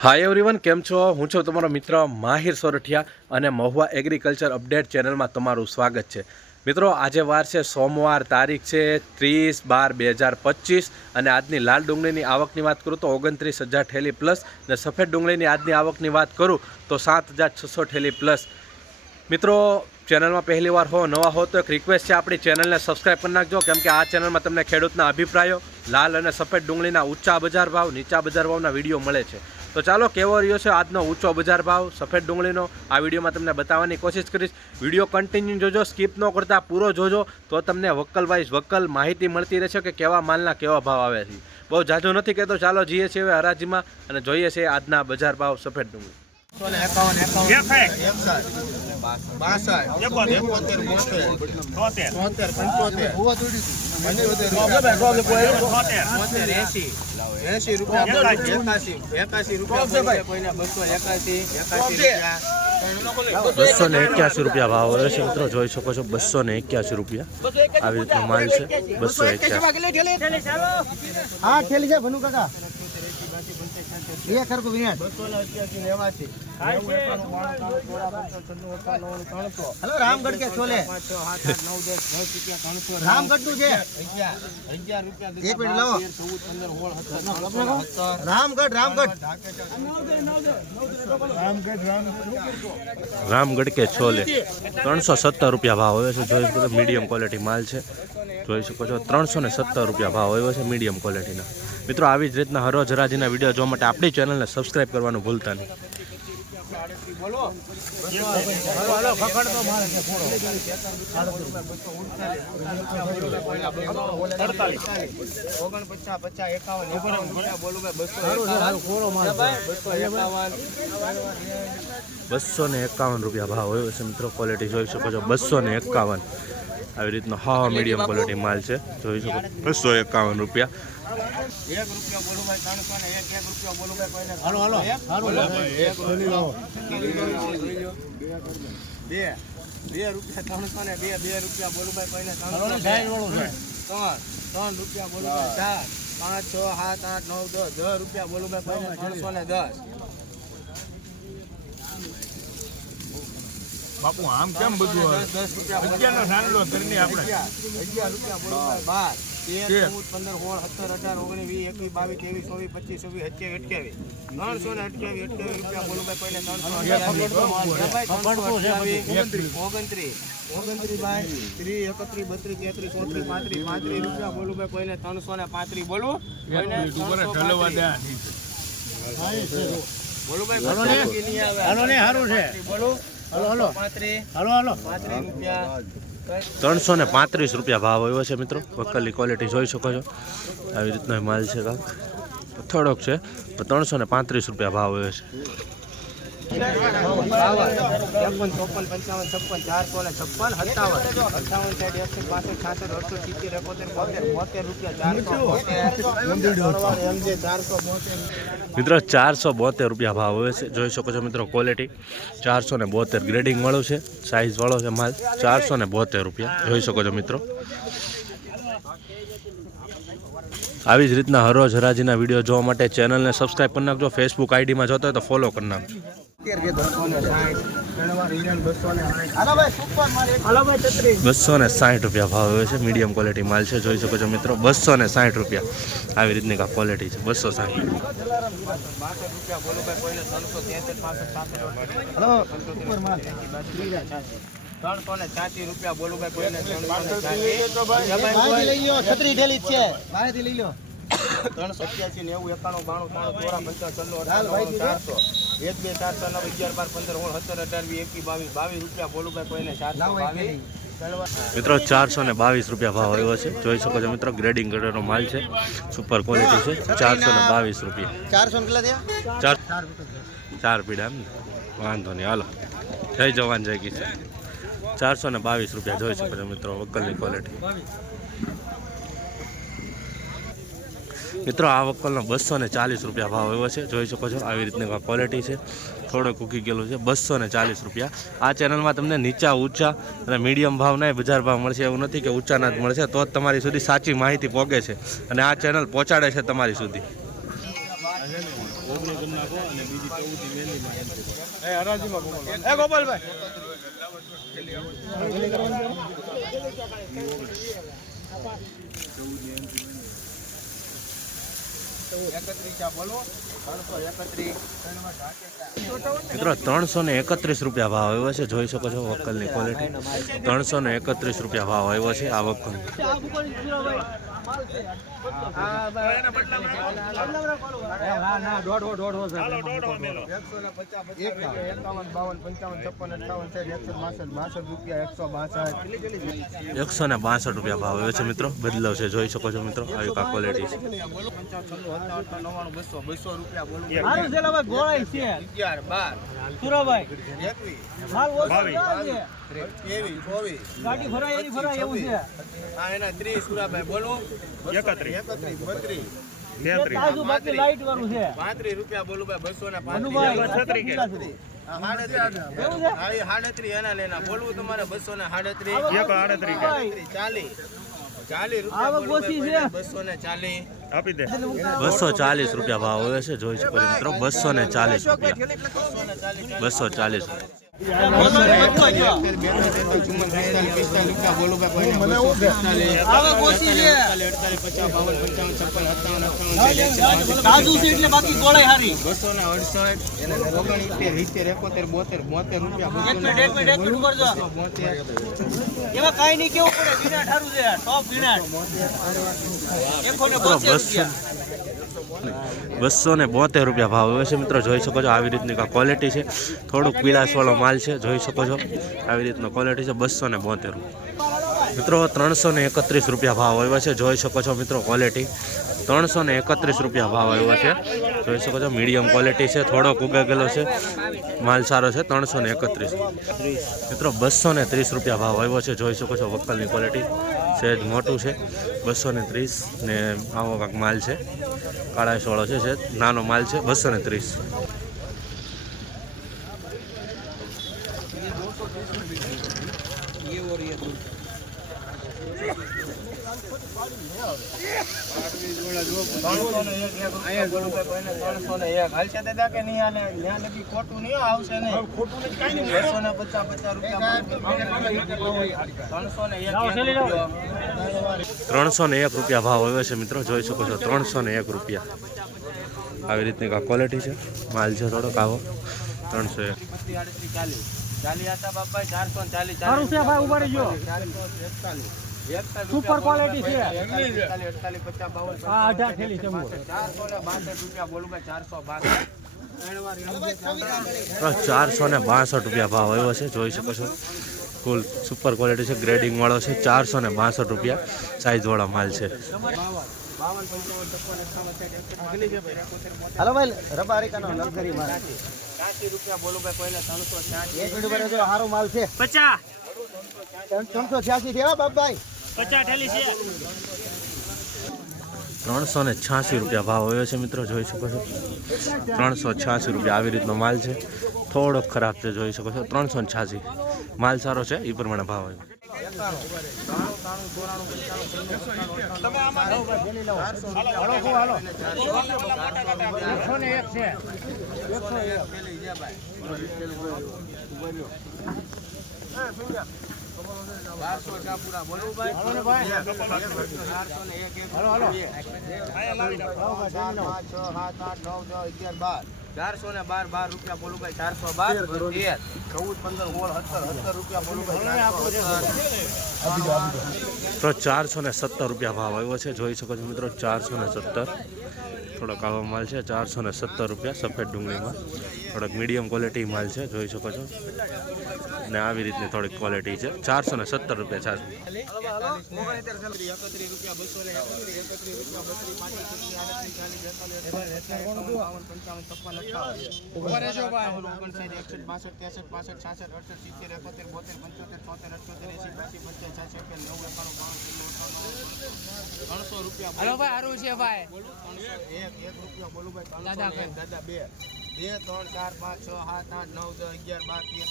Hi everyone કેમ છો? હું છું તમારો મિત્ર માહિર સોરઠિયા અને મહુવા એગ્રીકલ્ચર અપડેટ ચેનલમાં તમારું સ્વાગત છે. મિત્રો, આજે વાર છે, સોમવાર તારીખ છે, ત્રીસ બાર બે હજાર પચીસ અને આજની લાલ ડુંગળીની આવકની વાત કરું તો ઓગણત્રીસ હજાર ઠેલી પ્લસ અને સફેદ ડુંગળીની આજની આવકની વાત કરું તો સાત હજાર છસો ઠેલી પ્લસ મિત્રો ચેનલમાં પહેલી વાર હો, નવા હો તો એક રિક્વેસ્ટ છે આપણી ચેનલને સબસ્ક્રાઈબ કરી નાખજો. કેમ કે આ ચેનલમાં તમને ખેડૂતના અભિપ્રાયો, લાલ અને સફેદ ડુંગળીના ઊંચા બજાર ભાવ, નીચા બજાર ભાવના વીડિયો મળે છે. તો ચાલો કેવો રહ્યો છે આજનો ઊંચો બજાર ભાવ, સફેદ ડુંગળીનો? આ વિડીયોમાં તમને બતાવવાની કોશિશ કરીશ. વીડિયો કન્ટિન્યુ જોજો સ્કીપ ન કરતા, પૂરો જોજો, તો તમને વક્કલ વાઇઝ વક્કલ માહિતી મળતી રહેશે કે કેવા માલના કેવા ભાવ આવે છે. બહુ જાજો નથી કહેતો, ચાલો જઈએ છીએ હવે હરાજીમાં અને જોઈએ છીએ આજના બજાર ભાવ, સફેદ ડુંગળી. એસી રૂપિયા એકાસી રૂપિયા બસો એકાસી એકાસી રૂપિયા બસો ને એક્યાસી રૂપિયા ભાવ આવે છે મિત્રો. જોઈ શકો છો બસો ને એક્યાસી રૂપિયા. આવી રીતનો માલ છે. બસો એક્યાસી. હા ખેલી જાય ભનુ કાકા. એ ખરકો વિયાર બસો ને અત્યાસી નેવાસી હલો રામગઢ કે છોલે? રામગઢનું છે? એક મિનિટ લાવો. રામગઢ રામગઢ. રામગઢ કે છોલે. ત્રણસો સત્તર રૂપિયા ભાવ આવે છે. જોઈ શકો છો મીડિયમ ક્વોલિટી માલ છે. જોઈ શકો છો ત્રણસો ને સત્તર રૂપિયા ભાવ આવ્યો છે મીડિયમ ક્વોલિટીના મિત્રો, આવી જ રીતના હરોજ હરાજીના વીડિયો જોવા માટે આપણી ચેનલને સબસ્ક્રાઈબ કરવાનું ભૂલતા નહીં. બસો ને એકાવન રૂપિયા ભાવ હોય છે મિત્રો ક્વોલિટી જોઈ શકો છો. બસો ને એકાવન. આવી રીતનો હા મીડિયમ ક્વોલિટી માલ છે. જોઈ શકો બસો એકાવન રૂપિયા. એક રૂપિયા બોલું ભાઈ ત્રણસો ને એક એક રૂપિયા બોલું ભાઈ કોઈને હાલો હાલો. બે બે રૂપિયા ત્રણસો ને બે બે રૂપિયા બોલું ભાઈ કોઈને ત્રણ ત્રણ રૂપિયા બોલું ભાઈ ચાર પાંચ છ સાત આઠ નવ દસ દસ રૂપિયા બોલું ભાઈ કોઈને ત્રણસો ને દસ. બાપુ આમ કેમ બધું દસ સાંડલો ઘરની આપણે. અગિયાર અગિયાર રૂપિયા બોલું બાર. તેર તેર. ચૌદ પંદર સોળ સત્તર અઢાર ઓગણીસ વીસ એકવીસ બાવીસ ત્રેવીસ ચોવીસ પચીસ છવ્વીસ સત્યાવીસ અઠ્યાવીસ ત્રણસો ને અઠ્યાવીસ અઠ્યાવીસ રૂપિયા બોલું ભાઈ કોઈને ત્રણસો અઠ્યાવીસ. ઓગણત્રીસ. ઓગણત્રીસ. ભાઈ ત્રીસ એકત્રીસ બત્રીસ તેત્રીસ ચોત્રીસ પાંત્રીસ પાંત્રીસ રૂપિયા બોલું ભાઈ કોઈને ત્રણસો ને પાંત્રીસ બોલું. કોઈને ત્રણસો ઢલવા દે પાંત્રીસ. બોલું ભાઈ હાલો ને. બસો નહીં આવે. હલો પાંત્રી હારું છે. બોલું. હાલો હાલો. પાંત્રીસ. હાલો હાલો. પાંત્રીસ રૂપિયા. ત્રણસો ને પાંત્રીસ રૂપિયા ભાવ આવ્યો છે મિત્રો. વક્કલની ક્વોલિટી જોઈ શકો છો. આવી રીતનો માલ છે કાંક. થોડોક છે, પણ ત્રણસો ને પાંત્રીસ રૂપિયા ભાવ આવ્યો છે. મિત્રો, ચારસો બોતેર રૂપિયા ભાવ હવે છે. જોઈ શકો છો મિત્રો ક્વોલિટી ચારસો ને બોતેર ગ્રેડિંગ વાળો છે. સાઇઝ વાળો છે માલ. ચારસો ને બોતેર રૂપિયા. જોઈ શકો છો મિત્રો. આવી જ રીતના હરોજ હરાજીના વીડિયો જોવા માટે ચેનલને સબસ્ક્રાઈબ કરી નાખજો. ફેસબુક આઈડીમાં જોતા હોય તો ફોલો કરી નાખજો. બસો ને સાઠ રૂપિયા ભાવ છે. મીડિયમ ક્વોલિટી માલ છે. જોઈ શકો છો મિત્રો બસો ને સાઠ રૂપિયા. આવી રીતની કા ક્વોલિટી છે. બસો સાઠ. ત્રણસો ને સાચી રૂપિયા બોલું ભાઈ કોઈને છત્રી ઢેલી છે બાયથી લઈ ત્રણસો અઠ્યાસી નેવું એકાણું બાણું ત્રણ ચોરા પંચાવન ચારસો. એક બે ચાર છ નવ અગિયાર બાર પંદર સોળ સત્તર અઢાર વી એકવી બાવીસ બાવીસ રૂપિયા બોલું કોઈને ચાર મિત્રો ચારસો ને બાવીસ રૂપિયા ભાવ આવ્યો છે. જોઈ શકો છો મિત્રો ગ્રેડિંગ કરેલો માલ છે. સુપર ક્વોલિટી છે. ચારસો ને બાવીસ રૂપિયા. ચારસો કેટલા થયા? ચાર ચાર પીડા એમ ને? વાંધો નહીં હાલો. જય જવાન જય કિશન ચારસો ને બાવીસ રૂપિયા જોઈ શકો છો મિત્રો વકલની ક્વોલિટી મિત્રો, આ વકલનો બસો ને ચાલીસ રૂપિયા ભાવ એવો છે. જોઈ શકો છો, આવી રીતની ક્વોલિટી છે. થોડોક કૂકી ગયેલું છે બસો ને ચાલીસ રૂપિયા. આ ચેનલમાં તમને નીચા, ઊંચા અને મીડિયમ ભાવ નહીં, બજાર ભાવ મળશે એવું નથી કે ઊંચાના જ મળશે, તો જ તમારી સુધી સાચી માહિતી પહોંચે છે. અને આ ચેનલ પહોંચાડે છે તમારી સુધી. ગોપાલભાઈ એકત્રીસ આ બોલો ત્રણસો એકત્રીસ મિત્રો ત્રણસો ને એકત્રીસ રૂપિયા ભાવ આવ્યો છે. જોઈ શકો છો વક્કલની ક્વોલિટી ત્રણસો ને એકત્રીસ રૂપિયા ભાવ આવ્યો છે આ વકલ એકસો ને બાસઠ રૂપિયા ભાવ આવે છે મિત્રો. બદલાવ છે. જોઈ શકો છો મિત્રો આવી કા ક્વોલિટી છે. ત્રીસ સુરાભાઈ બોલો. એકત્રીસ. એકત્રીસ બત્રીસ. તાજુ બાકી લાઈટ વાળું છે. પાંત્રીસ રૂપિયા બોલું ભાઈ બસો ને પાંત્રીસ. એના લેના બોલવું તમારે ને ચાલીસ. રૂપિયા. બસો ચાલીસ. રૂપિયા ભાવ હવે છે જોઈ શકો મિત્રો. બસો ને ચાલીસ રૂપિયા. બસો ચાલીસ. બસો બસો ને અડસઠ ઓગણીસિત્તેર સિત્તેર એકોતેર બોતેર બોતેર રૂપિયા એમાં કાઈ નહીં કેવું પડે વિનાટ હારું છે ટોપ વિનાટ એકો ને બોતેર રૂપિયા બસો ને બોતેર રૂપિયા ભાવ આવ્યો છે મિત્રો. જોઈ શકો છો આવી રીતની ક્વોલિટી છે. થોડુંક પીળાશવાળો માલ છે. જોઈ શકો છો આવી રીતનો ક્વોલિટી છે. બસો ને બોતેર મિત્રો ત્રણસો ને એકત્રીસ રૂપિયા ભાવ આવ્યો છે. જોઈ શકો છો મિત્રો ક્વોલિટી ત્રણસો ને એકત્રીસ રૂપિયા ભાવ આવ્યો છે. જોઈ શકો છો મીડિયમ ક્વોલિટી છે, થોડોક ઉગાગેલો છે. માલ સારો છે ત્રણસો ને એકત્રીસ. મિત્રો બસો ને ત્રીસ રૂપિયા ભાવ આવ્યો છે. જોઈ શકો છો, વક્કલની ક્વોલિટી સહેજ મોટું છે. બસો ને ત્રીસ ને આવો કાંક માલ છે. કાળા સોળો છે સહેજ નાનો માલ છે બસો ને ત્રીસ. ત્રણસો ત્રણસો ને એક રૂપિયા ભાવ આવ્યો છે મિત્રો જોઈ શકો છો ત્રણસો ને એક રૂપિયા. આવી રીતની કાંઈ ક્વોલિટી છે? માલ છે થોડોક આવો. ત્રણસો એક. ચાલીસ. ચાલીસ. ચારસો ને ચાલીસ સુપર ક્વોલિટી છે અઢાર થેલી છે ચારસો ને બાસઠ રૂપિયા ભાવ આવ્યો છે જોઈ શકો છો ફૂલ સુપર ક્વોલિટી છે ગ્રેડિંગ વાળો છે ચારસો ને બાસઠ રૂપિયા સાઈઝ વાળો માલ છે હાલો ભાઈ રબારી કાનો લક્ઝરી માલ રૂપિયા બોલું ભાઈ કોઈને ત્રણસો એક મિનિટ સારો માલ છે પચાસ ત્રણસો છ્યાસી થયા બાપભાઈ પચાસ ત્રણસો ને છ્યાસી રૂપિયા ભાવ આવ્યો છે મિત્રો, જોઈ શકો છો. ત્રણસો છ્યાસી રૂપિયા આવી રીતનો માલ છે. થોડોક ખરાબ છે, જોઈ શકો છો. ત્રણસો છ્યાસી. માલ સારો છે એ પ્રમાણે ભાવ આવ્યો. ચારસો ને. તો ચારસો ને સત્તર રૂપિયા ભાવ આવ્યો છે. જોઈ શકો છો મિત્રો, ચારસો ને સત્તર. થોડોક આવો માલ છે, ચારસો ને સત્તર રૂપિયા સફેદ ડુંગળીમાં. થોડોક મીડિયમ ક્વોલિટી માલ છે, જોઈ શકો છો. ને આવી રીતની થોડીક ક્વોલિટી છે. ચારસો ને સત્તર રૂપિયા ચાર્જ ત્રણસો રૂપિયા હલો ભાઈ સારું છે ભાઈ. એક એક રૂપિયા બોલું ભાઈ. દાદા બે બે ત્રણ ચાર પાંચ છ સાત આઠ નવ દસ અગિયાર બાર તેર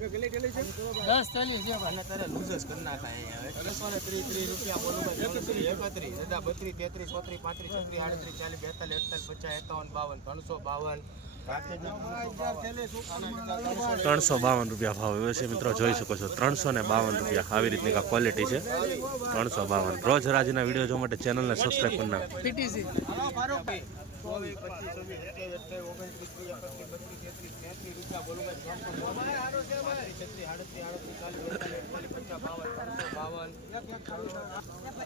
દસ ચાલીસ છે અને તારે લૂઝ કરી નાખાય અહીંયા. ત્રણસો ને ત્રીસ ત્રીસ રૂપિયા બોલું એકત્રીસ બધા બત્રીસ તેત્રીસ ચોત્રીસ પાંત્રીસ છત્રીસ આડત્રીસ બેતાલીસ, એકતાલીસ, પચાસ, એકાવન, બાવન, ત્રણસો, બાવન ત્રણસો બાવન રૂપિયા ભાવ એવો છે. મિત્રો, જોઈ શકો છો, ત્રણસો ને બાવન રૂપિયા આવી રીતની કા ક્વોલિટી છે. ત્રણસો બાવન. રોજ રાજના વીડિયો જોવા માટે ચેનલને સબસ્ક્રાઈબ કરી નાખો.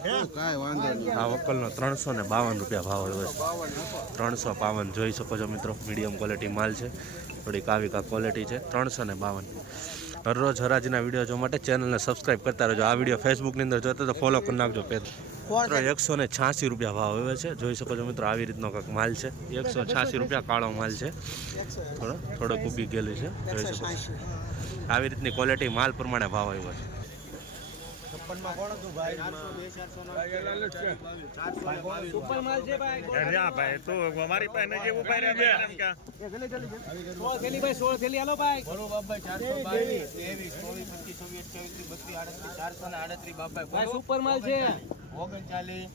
આ વકલનો ત્રણસો ને બાવન રૂપિયા ભાવ એવો છે. ત્રણસો બાવન જોઈ શકો છો મિત્રો મીડિયમ ક્વોલિટી માલ છે. થોડીક આવી કા ક્વોલિટી છે. ત્રણસો ને બાવન. દરરોજ હરાજીના વીડિયો જોવા માટે ચેનલને સબસ્ક્રાઈબ કરતા રહેજો. આ વીડિયો ફેસબુકની અંદર જોતો તો ફોલો કરી નાખજો પેજ મિત્રો એકસો ને છ્યાસી રૂપિયા ભાવ આવે છે. જોઈ શકો છો મિત્રો આવી રીતનો કંઈક માલ છે. એકસો છ્યાસી રૂપિયા કાળો માલ છે. થોડો થોડોક ઉગી ગયેલું છે. જોઈ શકો આવી રીતની ક્વોલિટી માલ પ્રમાણે ભાવ આવ્યો છે. સુપર માલ છે ભાઈ જા ભાઈ તું અમારી પાસે જે ઊભા થેલી ભાઈ સોળ થેલી હાલો ભાઈ બોલો ચારસો બાવીસ ત્રેવીસ ચોવીસ પચીસ છવ્વીસ બત્રીસ આડત્રીસ ચારસો ને આડત્રીસ બાપભાઈ ભાઈ સુપર માલ છે ઓગણચાલીસ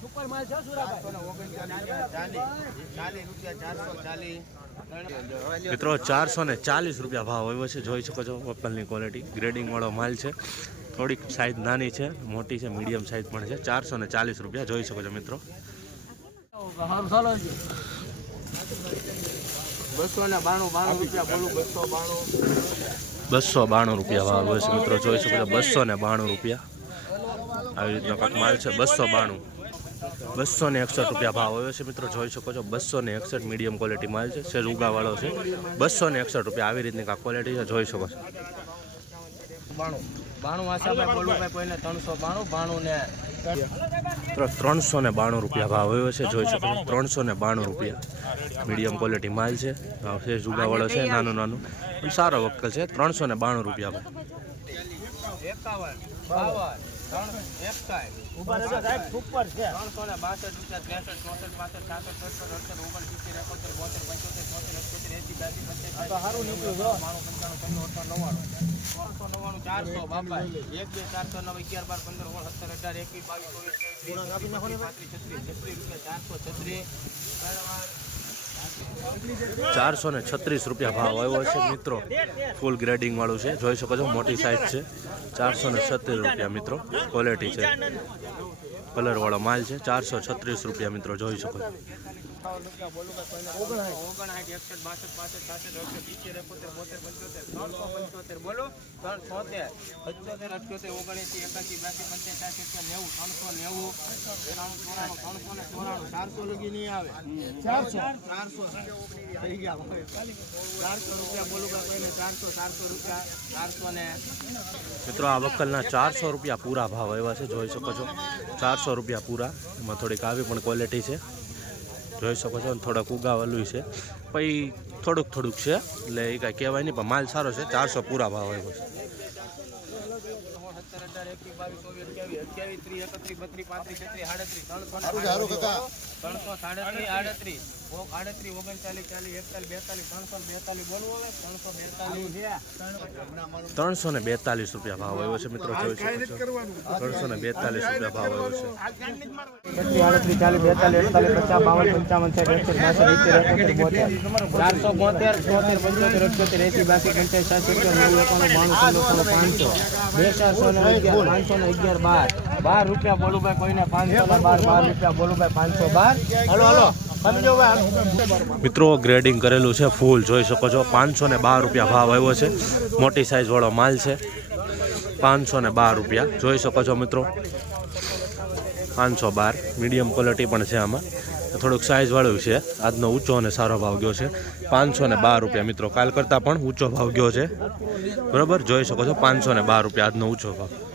સુપર માલ છે સુરાભાઈ? મિત્રો ચારસો ને ચાલીસ રૂપિયા ભાવ આવ્યો છે જોઈ શકો છો વપલની ક્વોલિટી ગ્રેડિંગ વાળો માલ છે. થોડીક સાઇઝ નાની છે મોટી છે મીડિયમ સાઇઝ પણ છે. ચારસો ને ચાલીસ રૂપિયા જોઈ શકો છો મિત્રો. બસો ને બાણું બાણું રૂપિયા બોલું બસો બાણું. બસો બાણું રૂપિયા ભાવ હોય છે મિત્રો જોઈ શકો છો બસો ને બાણું રૂપિયા. આવી રીતનો કાંઈક માલ છે બસો બાણું. બસો ને એકસઠ રૂપિયા ભાવ આવ્યો છે મિત્રો જોઈ શકો છો બસો ને એકસઠ મીડિયમ ક્વોલિટી માલ છે સેજ ઉગાવાળો છે. બસો ને એકસઠ રૂપિયા આવી રીતની કાંઈક ક્વોલિટી છે જોઈ શકો છો. ત્રણસો ને બાણું રૂપિયા ભાવ આવ્યો છે જોઈ શકો છો ત્રણસો ને બાણું રૂપિયા મીડિયમ ક્વોલિટી માલ છે. ભાવ ઉગાવાળો છે નાનું નાનું. પણ સારો વક્કલ છે ત્રણસો ને બાણું રૂપિયા ભાઈ એકાવન બાવન રહેજો સાહેબ સુપર છે. ત્રણસો ને બાસઠ રૂપિયા ત્રેસઠ ચોસઠ પાસઠ છાસઠ સત્તર અડસઠ ઓગણસિત્તેર એકોતેર બોતેર પંચોતેર છોતેર અઠ્યોતેર એસી બ્યાસી પંચાસી સારું નીકળ્યું. બાણું પંચાણું ત્રણસો અઠાણું નવ્વાણું. ત્રણસો નવ્વાણું ચારસો બાપા. એક બે ચારસો નવ અગિયાર બાર પંદર સોળ સત્તર અઢાર એકવીસ બાવીસ ચોવીસ ચોવીસ, પાંત્રીસ છત્રીસ છત્રીસ રૂપિયા ચારસો છત્રીસ. ચારસો ને છત્રીસ રૂપિયા ભાવ આવ્યો છે મિત્રો. ફૂલ ગ્રેડિંગ વાળું છે. જોઈ શકો છો, મોટી સાઇઝ છે. ચારસો ને છત્રીસ રૂપિયા મિત્રો. ક્વોલિટી છે. કલર વાળો માલ છે. ચારસો છત્રીસ રૂપિયા મિત્રો, જોઈ શકો છો. ઓગણસાઠ સાસઠ અડસઠ સિત્તેર એકોતેર બોતેર પંચોતેર ત્રણસો પંચોતેર બોલો ત્રણ છોતેર પંચોતેર અઠ્યોતેર ઓગણએંસી એકાસી બ્યાસી ત્રણસો ત્રણસો ને ચોરાણું ચારસો લગી નહીં આવે ચારસો ચારસો ચારસો રૂપિયા બોલું ચારસો ચારસો રૂપિયા ચારસો ને મિત્રો, આ વકલના ચારસો રૂપિયા પૂરા ભાવ એવા છે, જોઈ શકો છો. ચારસો રૂપિયા પૂરા. એમાં થોડીક આવી પણ ક્વોલિટી છે. જોઈ શકો છો અને થોડાક ઉગાવેલું છે. પછી થોડુંક થોડુંક છે, એટલે એ કાંઈ કહેવાય નહીં, પણ માલ સારો છે, ચારસો પૂરા ભાવ આવ્યો છે. ત્રીસ એકત્રીસ બત્રીસ પાંત્રીસ છત્રીસ આડત્રીસ ત્રણસો ને સાડત્રીસ આડત્રીસ આડત્રીસ ઓગણચાલીસ ચાલીસ એકતાલીસ બેતાલીસ ત્રણસો બેતાલીસ બોલવું હવે? ત્રણસો બેતાલીસ ત્રણસો ને બેતાલીસ રૂપિયા ભાવ આવ્યો છે મિત્રો જોઈ શકો છો. ત્રણસો ને બેતાલીસ રૂપિયા ભાવ આવ્યો છે. આડત્રીસ ચાલીસ બેતાલીસ એકતાલીસ પચાસ બાવન પંચાવન બોતેર ચારસો બોતેર ચોતેર પંચોતેર અઠ્યોતેર એસી બાસી નેવું એકાણું બાણું પાંચસો બે ચારસો ને અગિયાર પાંચસો ને અગિયાર બાર. બાર રૂપિયા બોલુભાઈ કોઈને પાંચસો બાર બાર રૂપિયા બોલુભાઈ પાંચસો બાર. હલો હલો મિત્રો ગ્રેડિંગ કરેલું છે ફૂલ જોઈ શકો છો. પાંચસો ને બાર રૂપિયા ભાવ આવ્યો છે. મોટી સાઇઝવાળો માલ છે. પાંચસો ને બાર રૂપિયા. જોઈ શકો છો મિત્રો. પાંચસો બાર. મીડિયમ ક્વોલિટી પણ છે આમાં. થોડુંક સાઇઝ વાળું છે. આજનો ઊંચો અને સારો ભાવ ગયો છે. પાંચસો ને બાર રૂપિયા મિત્રો. કાલ કરતાં પણ ઊંચો ભાવ ગયો છે. બરાબર? જોઈ શકો છો. પાંચસો ને બાર રૂપિયા આજનો ઊંચો ભાવ.